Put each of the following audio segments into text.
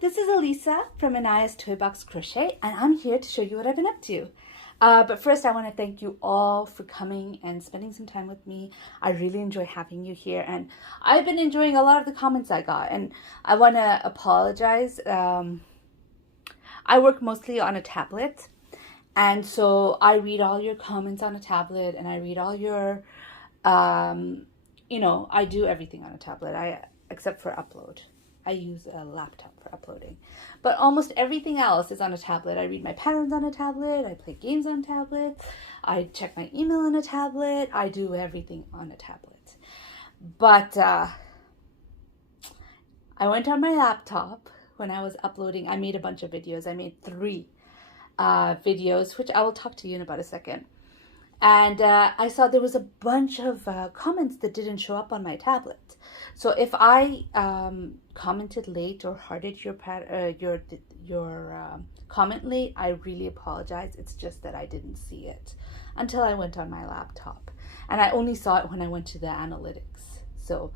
this is Elisa from Anaya's Toy Box Crochet, and I'm here to show you what I've been up to. But first, I want to thank you all for coming and spending some time with me. I really enjoy having you here, and I've been enjoying a lot of the comments I got, and I want to apologize. I work mostly on a tablet, and so I read all your comments on a tablet, and I read all your, I do everything on a tablet, except for upload. I use a laptop for uploading. But almost everything else is on a tablet. I read my patterns on a tablet. I play games on a tablet. I check my email on a tablet. I do everything on a tablet. But I went on my laptop when I was uploading. I made a bunch of videos. I made 3 videos, which I will talk to you in about a second. And I saw there was a bunch of comments that didn't show up on my tablet. So if I commented late or hearted your comment late, I really apologize. It's just that I didn't see it until I went on my laptop. And I only saw it when I went to the analytics. So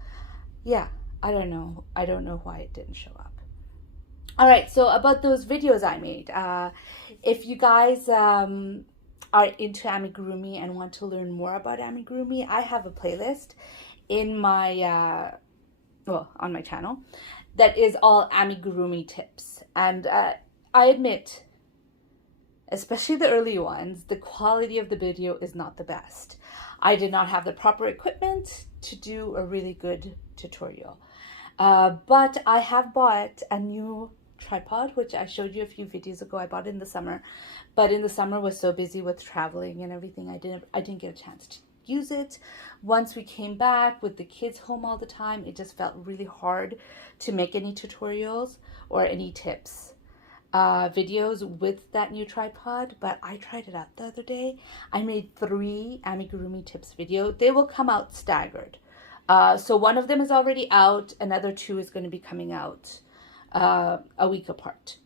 yeah, I don't know. I don't know why it didn't show up. All right, so about those videos I made. If you guys are into amigurumi and want to learn more about amigurumi, I have a playlist in my on my channel that is all amigurumi tips. And I admit, especially the early ones, the quality of the video is not the best. I did not have the proper equipment to do a really good tutorial. But I have bought a new tripod, which I showed you a few videos ago. I bought it in the summer, but in the summer was so busy with traveling and everything, I didn't get a chance to use it. Once we came back with the kids home all the time, it just felt really hard to make any tutorials or any tips videos with that new tripod. But I tried it out the other day. I made 3 amigurumi tips video. They will come out staggered. So one of them is already out, another 2 is going to be coming out a week apart.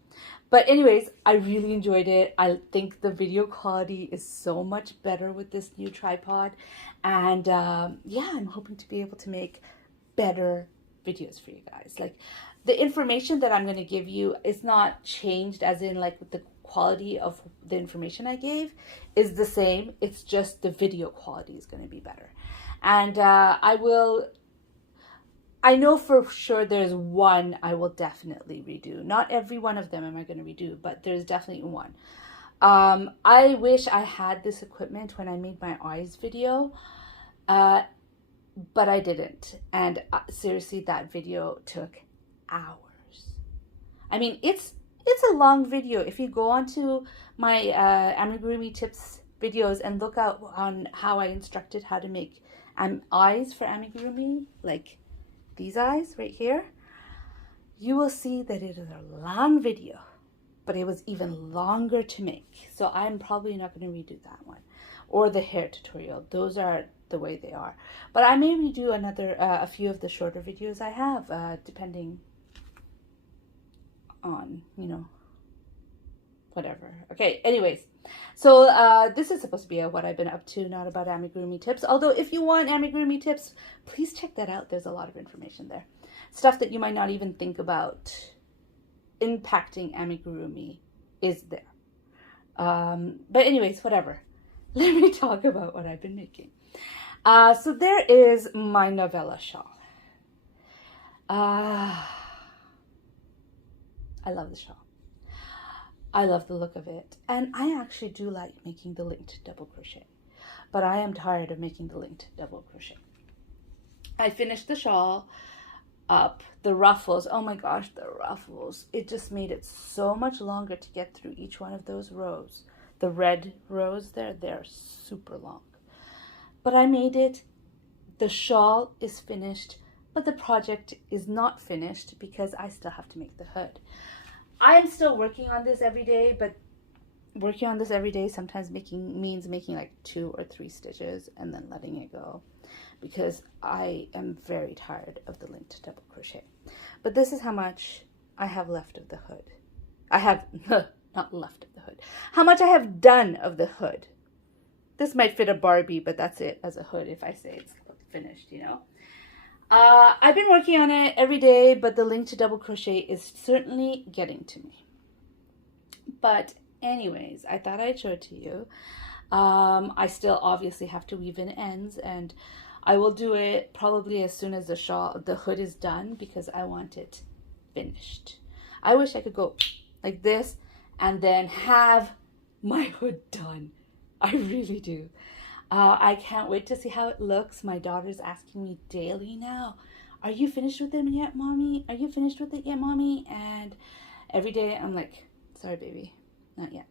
But anyways, I really enjoyed it. I think the video quality is so much better with this new tripod. And yeah, I'm hoping to be able to make better videos for you guys. Like, the information that I'm going to give you is not changed, as in like the quality of the information I gave is the same. It's just the video quality is going to be better. And I know for sure there's one I will definitely redo. Not every one of them am I going to redo, but there's definitely one. I wish I had this equipment when I made my eyes video, but I didn't. And seriously, that video took hours. I mean, it's a long video. If you go onto my amigurumi tips videos and look out on how I instructed how to make eyes for amigurumi, like these eyes right here, you will see that it is a long video, but it was even longer to make. So I'm probably not going to redo that one or the hair tutorial. Those are the way they are. But I may redo a few of the shorter videos I have, depending on, whatever. Okay, anyways. So this is supposed to be what I've been up to, not about amigurumi tips. Although if you want amigurumi tips, please check that out. There's a lot of information there. Stuff that you might not even think about impacting amigurumi is there. But anyways, whatever. Let me talk about what I've been making. So there is my novella shawl. I love the shawl. I love the look of it, and I actually do like making the linked double crochet, but I am tired of making the linked double crochet. I finished the shawl up. The ruffles, oh my gosh, the ruffles, it just made it so much longer to get through each one of those rows. The red rows there, they're super long. But I made it. The shawl is finished, but the project is not finished because I still have to make the hood. I am still working on this every day, but working on this every day sometimes means making like 2 or 3 stitches and then letting it go, because I am very tired of the linked double crochet. But this is how much I have left of the hood. I have not left of the hood. How much I have done of the hood. This might fit a Barbie, but that's it as a hood if I say it's finished, I've been working on it every day, but the link to double crochet is certainly getting to me. But anyways, I thought I'd show it to you. I still obviously have to weave in ends, and I will do it probably as soon as the hood is done, because I want it finished. I wish I could go like this and then have my hood done. I really do. I can't wait to see how it looks. My daughter's asking me daily now, are you finished with them yet, mommy? Are you finished with it yet, mommy? And every day I'm like, sorry, baby, not yet.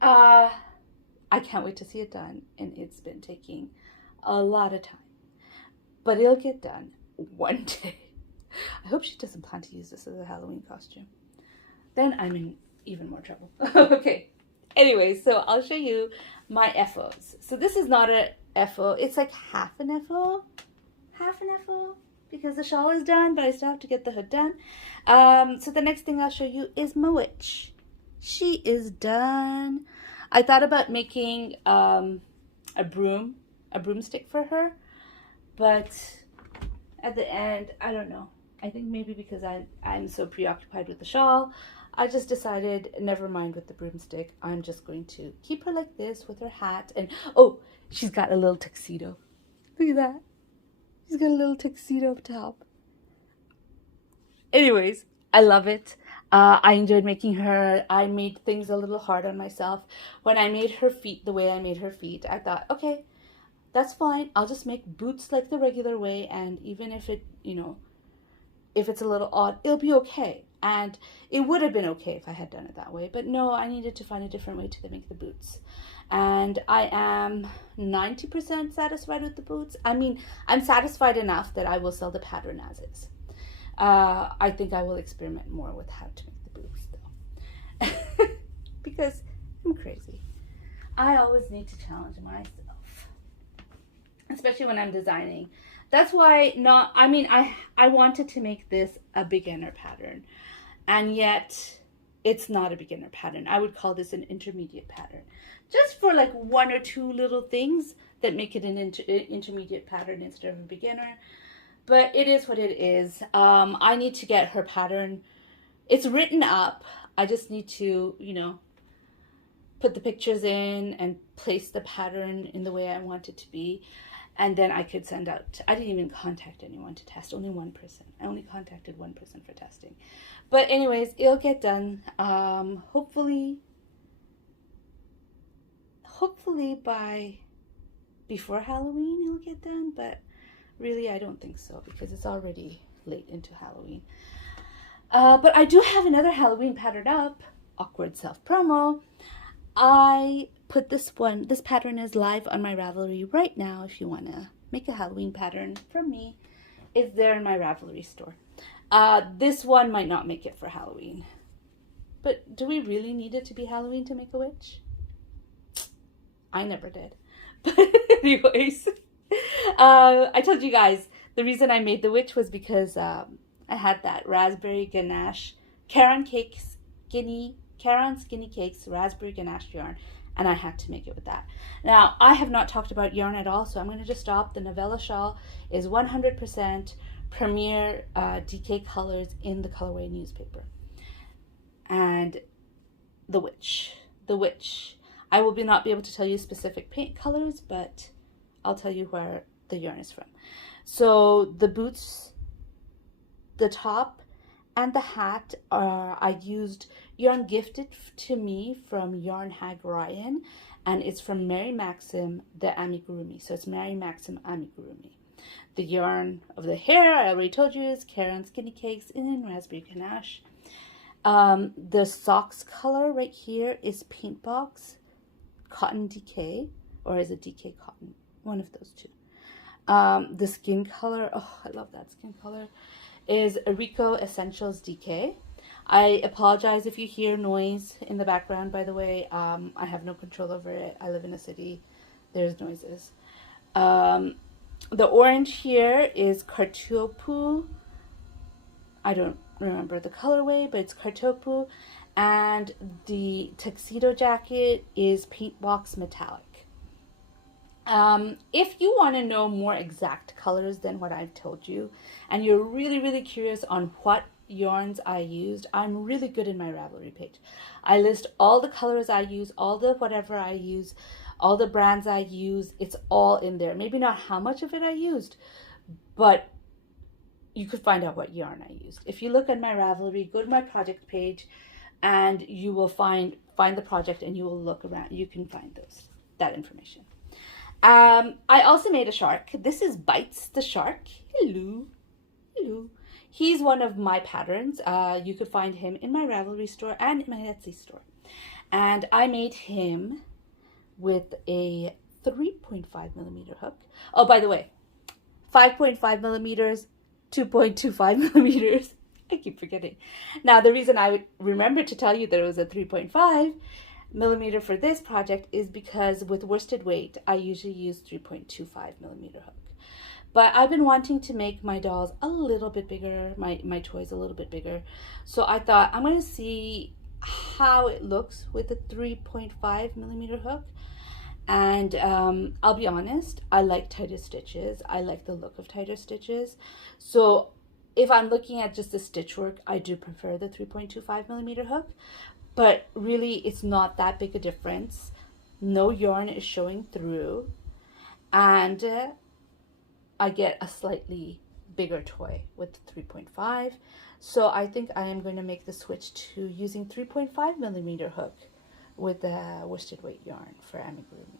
I can't wait to see it done, and it's been taking a lot of time. But it'll get done one day. I hope she doesn't plan to use this as a Halloween costume. Then I'm in even more trouble. Okay. Anyways, so I'll show you my FOs. So this is not a FO. It's like half an FO. Half an FO. Because the shawl is done, but I still have to get the hood done. So the next thing I'll show you is my witch. She is done. I thought about making a broomstick for her. But at the end, I don't know. I think maybe because I'm so preoccupied with the shawl, I just decided, never mind with the broomstick. I'm just going to keep her like this with her hat. And, oh, she's got a little tuxedo. Look at that. She's got a little tuxedo up top. Anyways, I love it. I enjoyed making her. I made things a little hard on myself. When I made her feet the way I made her feet, I thought, okay, that's fine. I'll just make boots like the regular way. And even if it, if it's a little odd, it'll be okay. And it would have been okay if I had done it that way. But no, I needed to find a different way to make the boots. And I am 90% satisfied with the boots. I mean, I'm satisfied enough that I will sell the pattern as is. I think I will experiment more with how to make the boots, though. Because I'm crazy. I always need to challenge myself. Especially when I'm designing. That's why I wanted to make this a beginner pattern. And yet, it's not a beginner pattern. I would call this an intermediate pattern. Just for like one or two little things that make it an intermediate pattern instead of a beginner. But it is what it is. I need to get her pattern. It's written up. I just need to, put the pictures in and place the pattern in the way I want it to be. And then I could send out. I didn't even contact anyone to test. Only one person. I only contacted one person for testing. But anyways, it'll get done. Hopefully before Halloween it'll get done. But really, I don't think so, because it's already late into Halloween. But I do have another Halloween pattern up. Awkward self-promo. I put this pattern is live on my Ravelry right now. If you want to make a Halloween pattern from me, it's there in my Ravelry store. This one might not make it for Halloween. But do we really need it to be Halloween to make a witch? I never did. But anyways, I told you guys the reason I made the witch was because I had that raspberry ganache Caron Skinny Cakes raspberry ganache yarn, and I had to make it with that. Now, I have not talked about yarn at all, so I'm going to just stop. The Novella shawl is 100% Premier DK colors in the colorway newspaper. And the witch. I will not be able to tell you specific paint colors, but I'll tell you where the yarn is from. So the boots, the top, and the hat I used yarn gifted to me from Yarn Hag Ryan, and it's from Mary Maxim, the amigurumi. So it's Mary Maxim amigurumi. The yarn of the hair, I already told you, is Caron Skinny Cakes in raspberry ganache. The socks color right here is Paintbox Cotton DK, or is it DK Cotton? One of those two. The skin color, oh, I love that skin color, is Rico Essentials DK. I apologize if you hear noise in the background, by the way. I have no control over it. I live in a city. There's noises. The orange here is Kartopu. I don't remember the colorway, but it's Kartopu. And the tuxedo jacket is Paintbox Metallic. If you want to know more exact colors than what I've told you, and you're really, really curious on what yarns I used, I'm really good in my Ravelry page. I list all the colors I use, all the whatever I use, all the brands I use. It's all in there. Maybe not how much of it I used, but you could find out what yarn I used. If you look at my Ravelry, go to my project page, and you will find the project, and you will look around. You can find that information. I also made a shark. This is Bites the Shark. Hello. Hello. He's one of my patterns. You could find him in my Ravelry store and in my Etsy store. And I made him with a 3.5 millimeter hook. Oh, by the way, 5.5 millimeters, 2.25 millimeters. I keep forgetting. Now, the reason I remembered to tell you that it was a 3.5 millimeter for this project is because with worsted weight, I usually use 3.25 millimeter hook. But I've been wanting to make my dolls a little bit bigger, my toys a little bit bigger. So I thought I'm going to see how it looks with a 3.5 millimeter hook. And I'll be honest, I like tighter stitches. I like the look of tighter stitches. So if I'm looking at just the stitch work, I do prefer the 3.25 millimeter hook. But really, it's not that big a difference. No yarn is showing through. And I get a slightly bigger toy with 3.5. So I think I am going to make the switch to using 3.5 millimeter hook with the worsted weight yarn for amigurumi.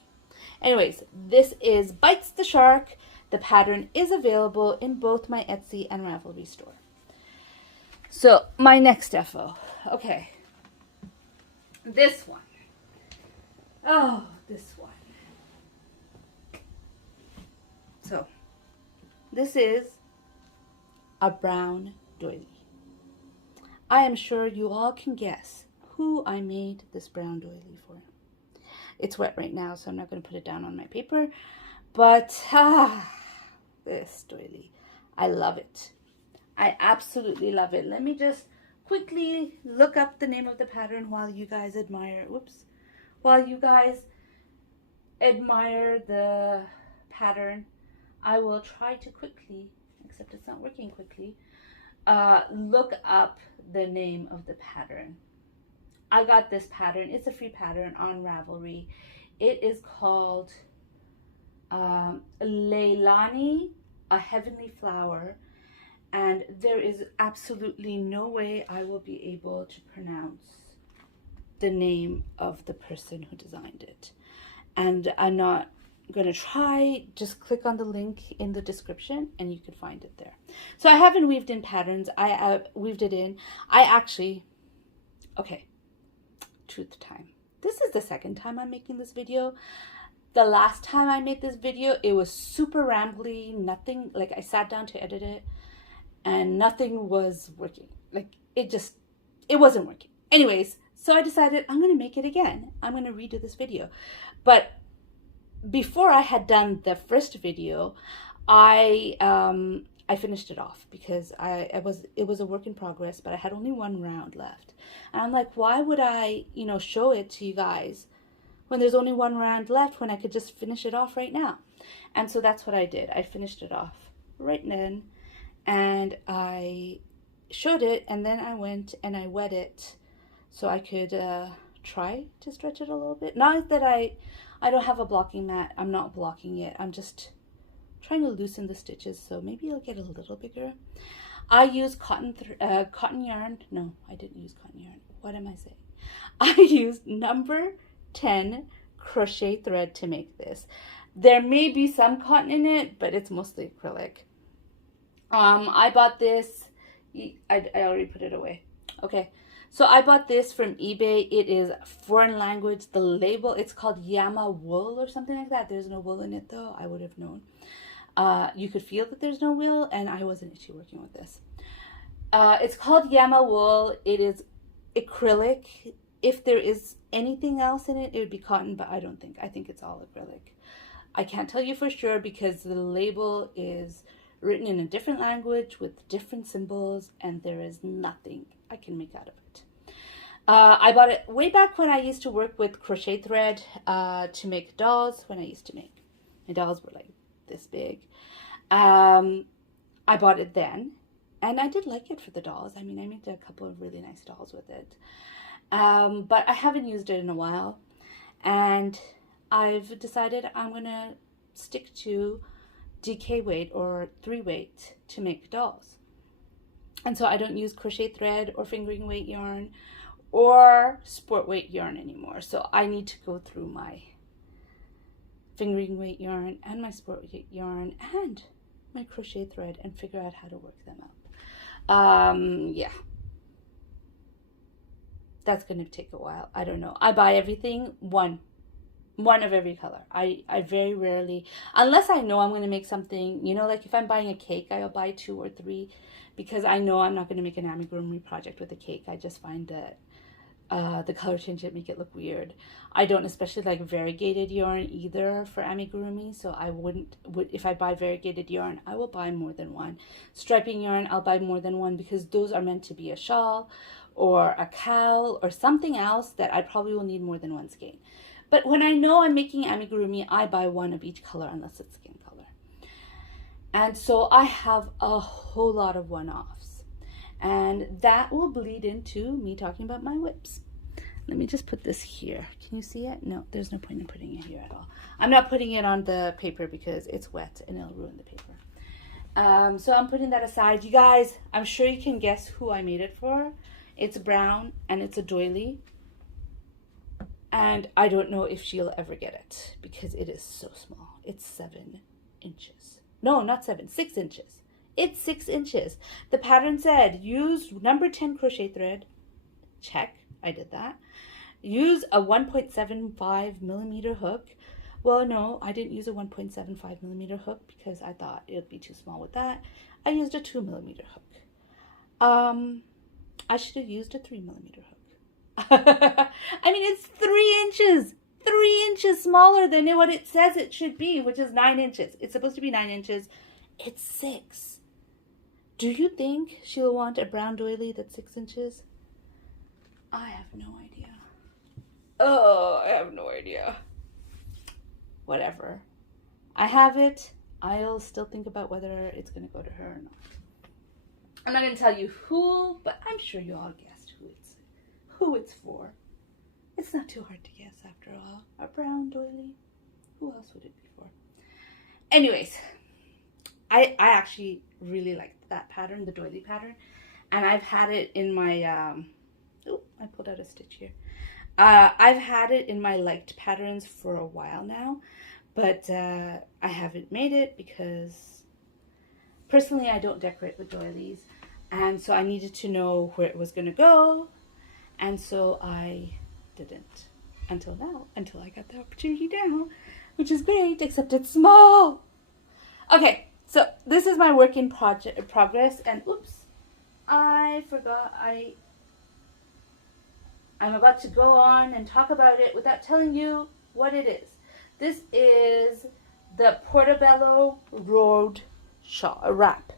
Anyways, this is Bites the Shark. The pattern is available in both my Etsy and Ravelry store. So my next FO. Okay. This one. Oh, this one. So, this is a brown doily. I am sure you all can guess who I made this brown doily for. It's wet right now, so I'm not going to put it down on my paper. But, this doily. I love it. I absolutely love it. Let me just quickly look up the name of the pattern while you guys admire, while you guys admire the pattern. I will try to quickly, except it's not working quickly, look up the name of the pattern. I got this pattern. It's a free pattern on Ravelry. It is called Leilani, a Heavenly Flower. And there is absolutely no way I will be able to pronounce the name of the person who designed it. And I'm not going to try. Just click on the link in the description and you can find it there. So I haven't weaved in patterns. I weaved it in. Okay, truth time. This is the second time I'm making this video. The last time I made this video, it was super rambly. Nothing, like I sat down to edit it and nothing was working. Like it wasn't working. Anyways, so I decided I'm going to make it again. I'm going to redo this video. But before I had done the first video, I finished it off because it was a work in progress, but I had only one round left. And I'm like, why would I, show it to you guys when there's only one round left when I could just finish it off right now? And so that's what I did. I finished it off right then and I showed it, and then I went and I wet it so I could try to stretch it a little bit. Not that I don't have a blocking mat. I'm not blocking it. I'm just trying to loosen the stitches, so maybe it'll get a little bigger. I used cotton yarn. No, I didn't use cotton yarn. What am I saying? I used number 10 crochet thread to make this. There may be some cotton in it, but it's mostly acrylic. I bought this. I already put it away. Okay. So I bought this from eBay. It is foreign language. The label, it's called Yama wool or something like that. There's no wool in it though. I would have known. You could feel that there's no wool, and I wasn't itchy working with this. It's called Yama wool. It is acrylic. If there is anything else in it, it would be cotton, but I don't think. I think it's all acrylic. I can't tell you for sure because the label is written in a different language with different symbols, and there is nothing I can make out of it. I bought it way back when I used to work with crochet thread to make dolls, when I used to make. My dolls were like this big. I bought it then, and I did like it for the dolls. I mean, I made a couple of really nice dolls with it. But I haven't used it in a while, and I've decided I'm gonna stick to DK weight or 3 weight to make dolls. And so I don't use crochet thread or fingering weight yarn or sport weight yarn anymore. So I need to go through my fingering weight yarn and my sport weight yarn and my crochet thread and figure out how to work them out. Yeah. That's going to take a while. I don't know. I buy everything one of every color. I very rarely, unless I know I'm going to make something, you know, like if I'm buying a cake, I'll buy 2 or 3 because I know I'm not going to make an amigurumi project with a cake. I just find that the color change it make it look weird. I don't especially like variegated yarn either for amigurumi, so I wouldn't, if I buy variegated yarn, I will buy more than one. Striping yarn, I'll buy more than one because those are meant to be a shawl or a cowl or something else that I probably will need more than one skein. But when I know I'm making amigurumi, I buy one of each color unless it's skin color. And so I have a whole lot of one-offs. And that will bleed into me talking about my whips. Let me just put this here. Can you see it? No, there's no point in putting it here at all. I'm not putting it on the paper because it's wet and it'll ruin the paper. So I'm putting that aside. You guys, I'm sure you can guess who I made it for. It's brown and it's a doily. And I don't know if she'll ever get it because it is so small. It's 7 inches. No, not 7, 6 inches. It's 6 inches. The pattern said use number 10 crochet thread. Check, I did that. Use a 1.75 millimeter hook. Well, no, I didn't use a 1.75 millimeter hook because I thought it would be too small with that. I used a 2 millimeter hook. I should have used a 3 millimeter hook. I mean, it's 3 inches. 3 inches smaller than what it says it should be, which is 9 inches. It's supposed to be 9 inches. It's 6. Do you think she'll want a brown doily that's 6 inches? I have no idea. Oh, I have no idea. Whatever. I have it. I'll still think about whether it's going to go to her or not. I'm not going to tell you who, but I'm sure you all guessed who it's for. It's not too hard to guess after all. A brown doily. Who else would it be for? Anyways, I actually really liked that pattern, the doily pattern. And I've had it in my, I pulled out a stitch here. I've had it in my liked patterns for a while now, but I haven't made it because personally I don't decorate with doilies. And so I needed to know where it was going to go. And so I didn't until now, until I got the opportunity now, which is great, except it's small. Okay, so this is my work in progress, and oops, I forgot, I'm about to go on and talk about it without telling you what it is. This is the Portobello Road Wrap.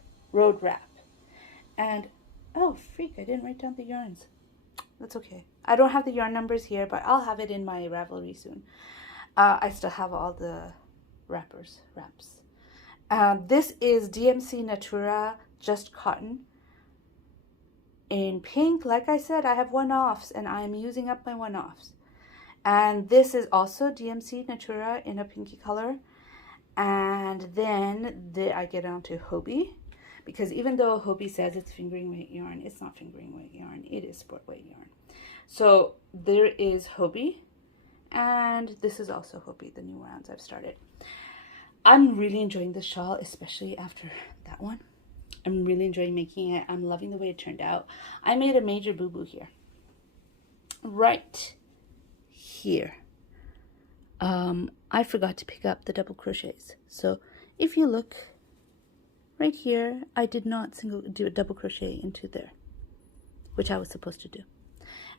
And, oh, freak, I didn't write down the yarns. That's okay. I don't have the yarn numbers here, but I'll have it in my Ravelry soon. I still have all the wraps. This is DMC Natura Just Cotton. In pink, like I said, I have one-offs, and I am using up my one-offs. And this is also DMC Natura in a pinky color. And then I get on to Hobbii. Because even though Hobbii says it's fingering weight yarn, it's not fingering weight yarn. It is sport weight yarn. So there is Hobbii, and this is also Hobbii, the new rounds I've started. I'm really enjoying this shawl, especially after that one. I'm really enjoying making it. I'm loving the way it turned out. I made a major boo-boo here. Right here. I forgot to pick up the double crochets. So if you look right here, I did not do a double crochet into there, which I was supposed to do.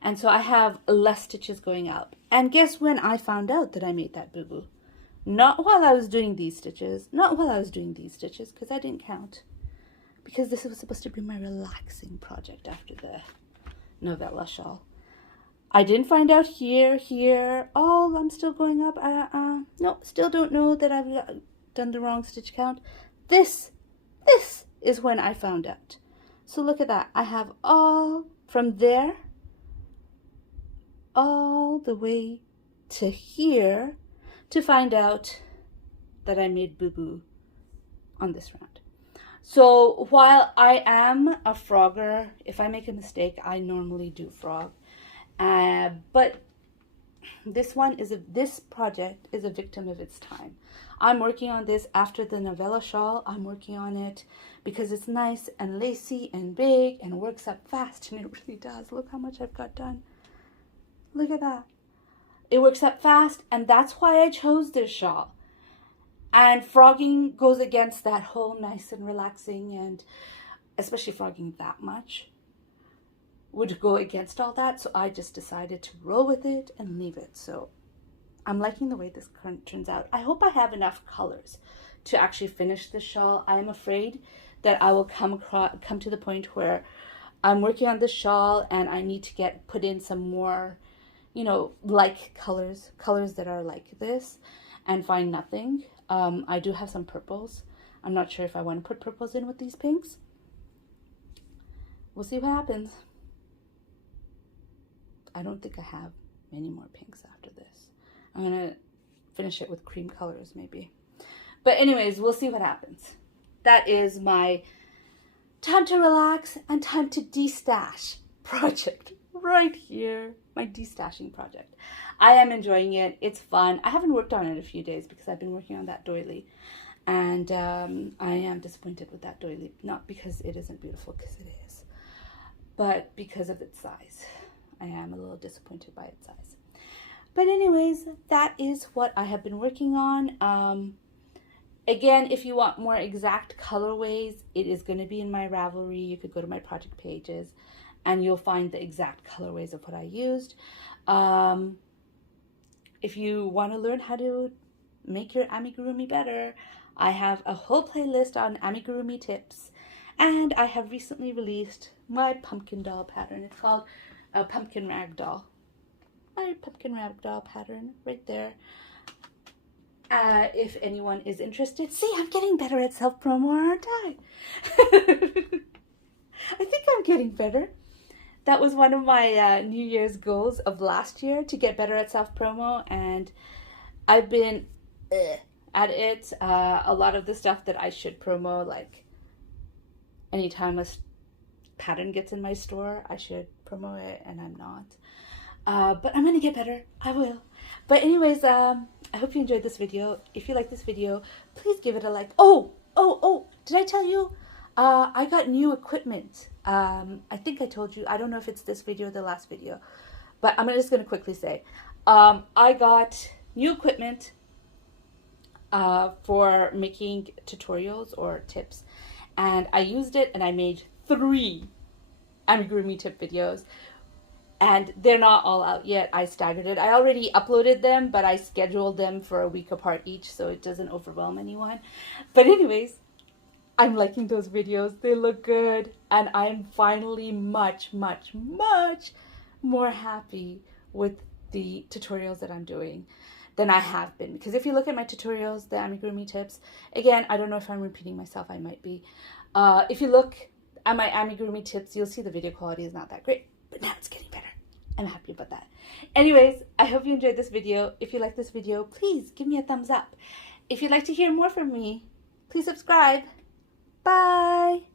And so I have less stitches going out. And guess when I found out that I made that boo-boo? Not while I was doing these stitches. Not while I was doing these stitches, because I didn't count. Because this was supposed to be my relaxing project after the novella shawl. I didn't find out here. Oh, I'm still going up. No, still don't know that I've done the wrong stitch count. This is when I found out. So look at that. I have all from there all the way to here to find out that I made boo-boo on this round. So while I am a frogger, if I make a mistake, I normally do frog. But this project is a victim of its time. I'm working on this after the novella shawl. I'm working on it because it's nice and lacy and big and works up fast, and it really does. Look how much I've got done. Look at that. It works up fast, and that's why I chose this shawl. And frogging goes against that whole nice and relaxing, and especially frogging that much would go against all that. So I just decided to roll with it and leave it. So I'm liking the way this turns out. I hope I have enough colors to actually finish this shawl. I am afraid that I will come to the point where I'm working on this shawl and I need to put in some more, you know, like colors that are like this, and find nothing. I do have some purples. I'm not sure if I want to put purples in with these pinks. We'll see what happens. I don't think I have many more pinks after this. I'm gonna finish it with cream colors maybe. But anyways, we'll see what happens. That is my time to relax and time to destash project right here. My destashing project. I am enjoying it. It's fun. I haven't worked on it a few days because I've been working on that doily. And I am disappointed with that doily. Not because it isn't beautiful, because it is. But because of its size. I am a little disappointed by its size. But anyways, that is what I have been working on. Again, if you want more exact colorways, it is going to be in my Ravelry. You could go to my project pages and you'll find the exact colorways of what I used. If you want to learn how to make your amigurumi better, I have a whole playlist on amigurumi tips. And I have recently released my pumpkin doll pattern. It's called a pumpkin rag doll. My pumpkin rag doll pattern right there. If anyone is interested. See, I'm getting better at self-promo, aren't I? I think I'm getting better. That was one of my New Year's goals of last year, to get better at self-promo, and I've been at it. A lot of the stuff that I should promo, like anytime a pattern gets in my store, I should promo it, and I'm not. But I'm going to get better. I will. But anyways, I hope you enjoyed this video. If you like this video, please give it a like. Oh, did I tell you? I got new equipment. I think I told you. I don't know if it's this video or the last video, but I'm just going to quickly say, I got new equipment for making tutorials or tips, and I used it and I made 3 amigurumi tip videos, and they're not all out yet. I staggered it. I already uploaded them, but I scheduled them for a week apart each so it doesn't overwhelm anyone. But anyways, I'm liking those videos. They look good, and I'm finally much more happy with the tutorials that I'm doing than I have been. Because if you look at my tutorials, the amigurumi tips, again, I don't know if I'm repeating myself, I might be. If you look at my amigurumi tips, you'll see the video quality is not that great, but now it's getting better. I'm happy about that. Anyways, I hope you enjoyed this video. If you like this video, please give me a thumbs up. If you'd like to hear more from me, please subscribe. Bye!